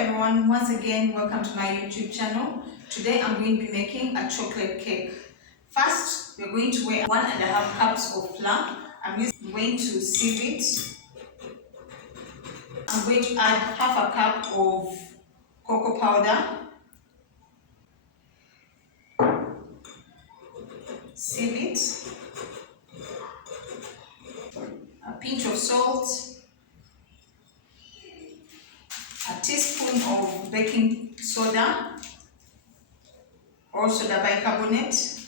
everyone, once again welcome to my YouTube channel. Today I'm going to be making a chocolate cake. First, we're going to weigh 1.5 cups of flour. I'm going to sieve it. I'm going to add half a cup of cocoa powder. Sieve it. A pinch of salt. A teaspoon of baking soda or soda bicarbonate,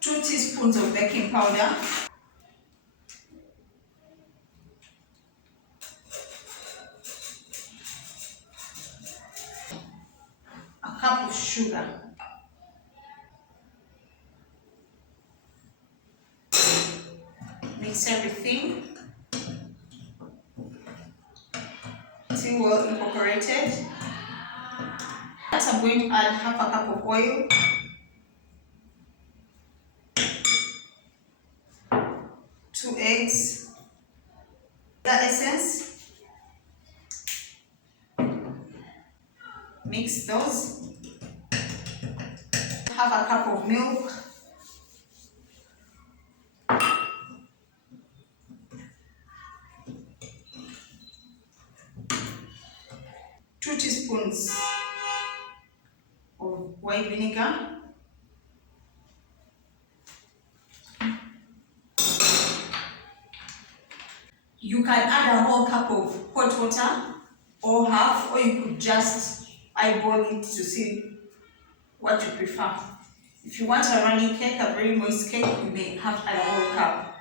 2 teaspoons of baking powder, a cup of sugar, mix everything until well incorporated. Next, I'm going to add half a cup of oil, 2 eggs, the essence, mix those, half a cup of milk, two teaspoons of white vinegar, you can add a whole cup of hot water or half, or you could just eyeball it to see what you prefer. If you want a runny cake, a very moist cake, you may have to add a whole cup.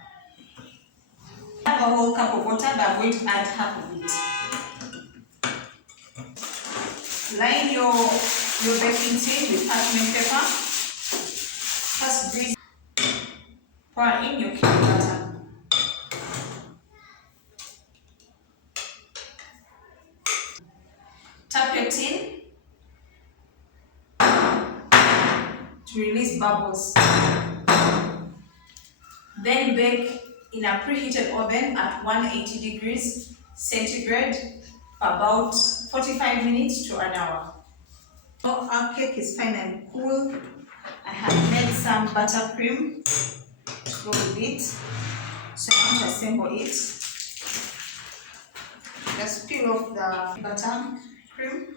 I have a whole cup of water, but I'm going to add half of it. Line your baking tin with parchment paper. First grease. Pour in your cake batter. Tap your tin to release bubbles. Then bake in a preheated oven at 180 degrees centigrade for about 45 minutes to an hour. So our cake is fine and cool. I have made some buttercream to go with it. So I'm going to assemble it. Just peel off the buttercream.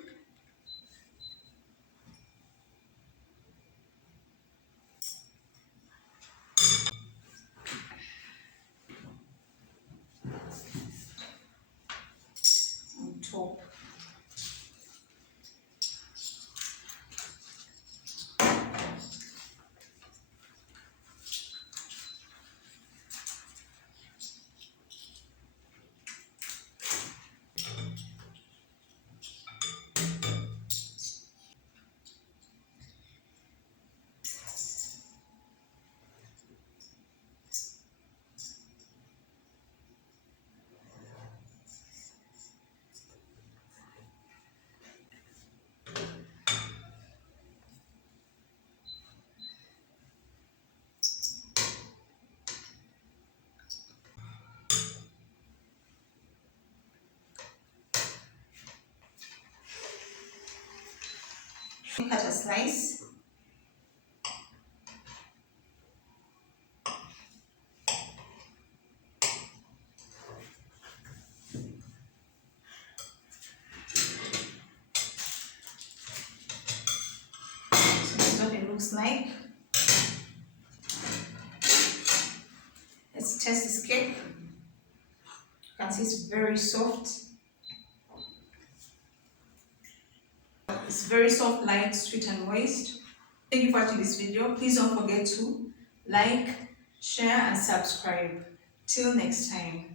On top. Cut a slice. So this is what it looks like. Let's test this cake. You can see it's very soft. It's very soft, light, sweet and moist. Thank you for watching this video. Please don't forget to like, share and subscribe. Till next time.